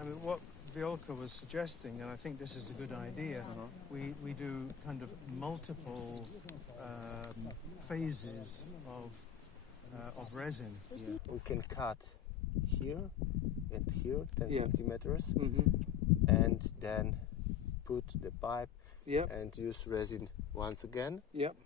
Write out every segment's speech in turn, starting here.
I mean, what Violka was suggesting, and I think this is a good idea, we do kind of multiple phases of resin. Yeah. We can cut here and here, 10 Yeah. centimeters, and then put the pipe and use resin once again. Yep.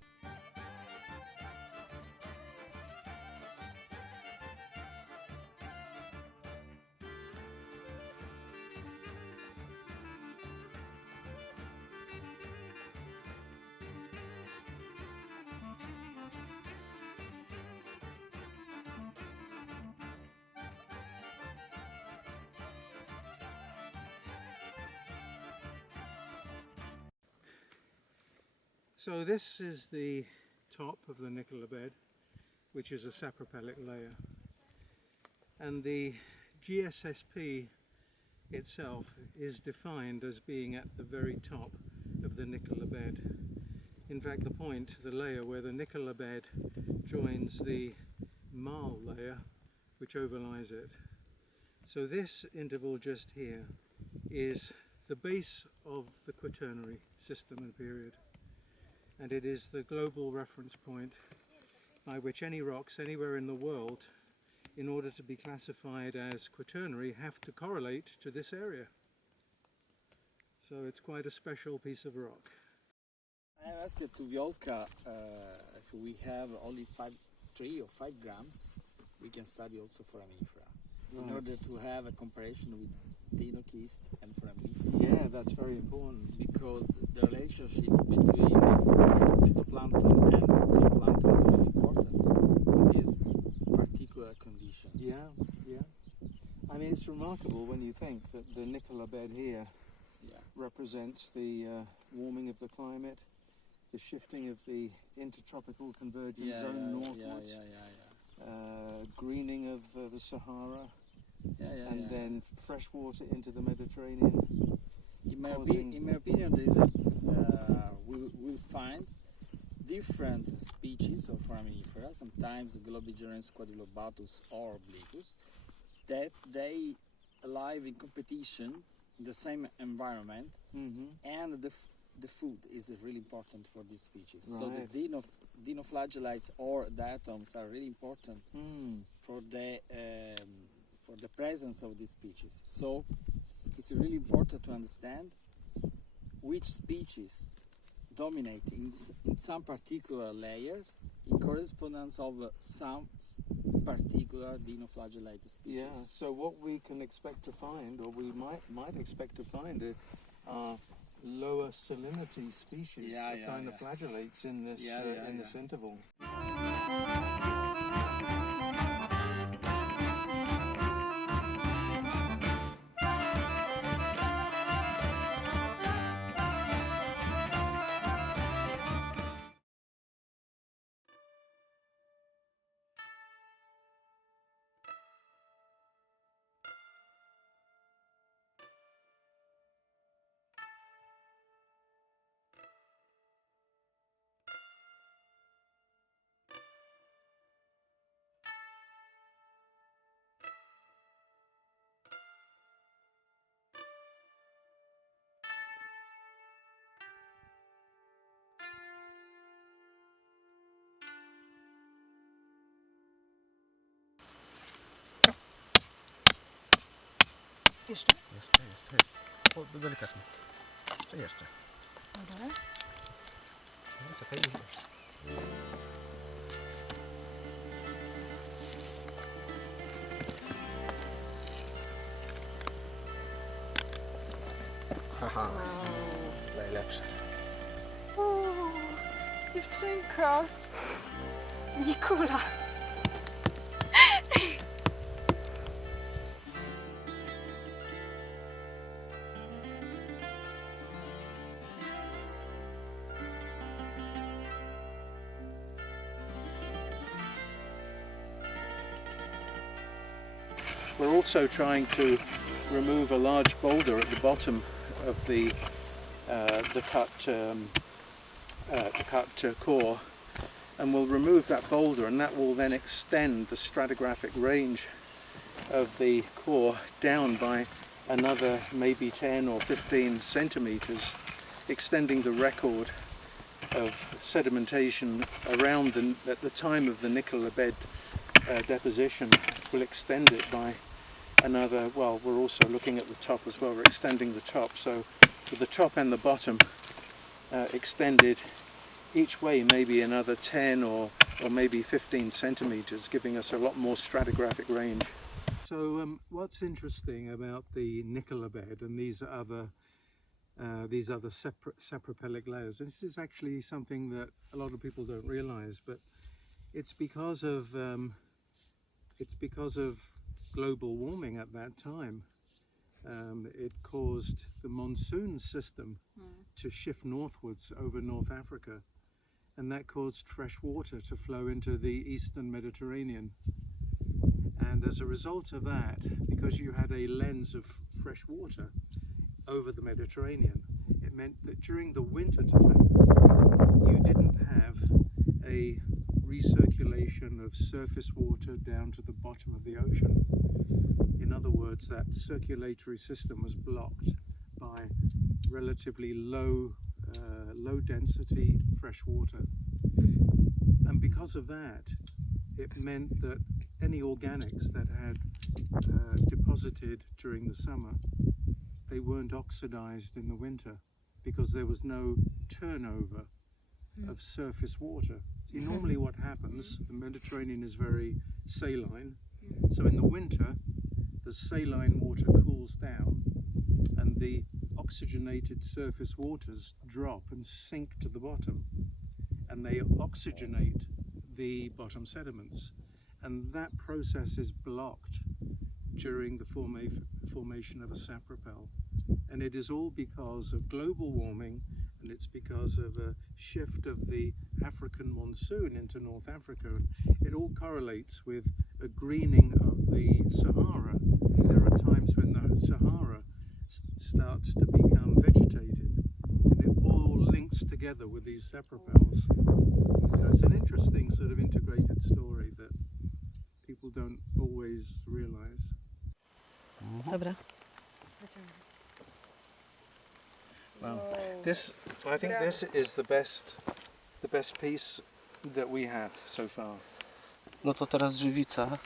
So this is the top of the Nicola bed, which is a sapropellic layer. And the GSSP itself is defined as being at the very top of the Nicola bed. In fact, the layer where the Nicola bed joins the marl layer, which overlies it. So this interval just here is the base of the Quaternary system and period. And it is the global reference point by which any rocks anywhere in the world, in order to be classified as Quaternary, have to correlate to this area. So it's quite a special piece of rock. I have asked to Violka if we have only 3 or 5 grams, we can study also foraminifera, in order to have a comparison with dinokist and foraminifera. Yeah, that's very important. Because the relationship between phytoplankton and zooplankton is really important in these particular conditions. Yeah, yeah. I mean, it's remarkable when you think that the Nicola bed here represents the warming of the climate, the shifting of the intertropical convergence zone northwards, greening of the Sahara, and then fresh water into the Mediterranean. In my opinion, there is we'll find different species of foraminifera, sometimes Globigerens quadrilobatus or obliquus, that they alive in competition in the same environment, and the food is really important for these species. So the dinoflagellates or diatoms are really important for the presence of these species. So it's really important to understand which species dominate in some particular layers in correspondence of some particular dinoflagellated species. Yeah, so what we can expect to find, or we might expect to find, are lower salinity species of dinoflagellates in this this interval. Jeszcze. Jeszcze. O, delikatnie. Czy jeszcze? Dobra. No, czekaj, już. Haha, najlepsze. Dziewczynka. Nikola. We're also trying to remove a large boulder at the bottom of the cut core, and we'll remove that boulder, and that will then extend the stratigraphic range of the core down by another maybe 10 or 15 centimeters, extending the record of sedimentation around at the time of the Nicola bed deposition. Will extend it by another, well, we're also looking at the top as well, we're extending the top, so with the top and the bottom extended each way maybe another 10 or maybe 15 centimeters, giving us a lot more stratigraphic range. So what's interesting about the Nicola bed and these other sapropelic layers, and this is actually something that a lot of people don't realize, but it's because of global warming at that time. It caused the monsoon system to shift northwards over North Africa, and that caused fresh water to flow into the eastern Mediterranean. And as a result of that, because you had a lens of fresh water over the Mediterranean, it meant that during the winter time you didn't have a recirculation of surface water down to the bottom of the ocean. In other words, that circulatory system was blocked by relatively low density fresh water. And because of that, it meant that any organics that had deposited during the summer, they weren't oxidized in the winter because there was no turnover of surface water. See, normally what happens, the Mediterranean is very saline, so in the winter the saline water cools down and the oxygenated surface waters drop and sink to the bottom, and they oxygenate the bottom sediments, and that process is blocked during the formation of a sapropel. And it is all because of global warming, and it's because of a shift of the African monsoon into North Africa. It all correlates with a greening of the Sahara. There are times when the Sahara starts to become vegetated, and it all links together with these sapropels. So it's an interesting sort of integrated story that people don't always realize. Dobra. Wow. I think this is the best piece that we have so far. No to teraz żywica.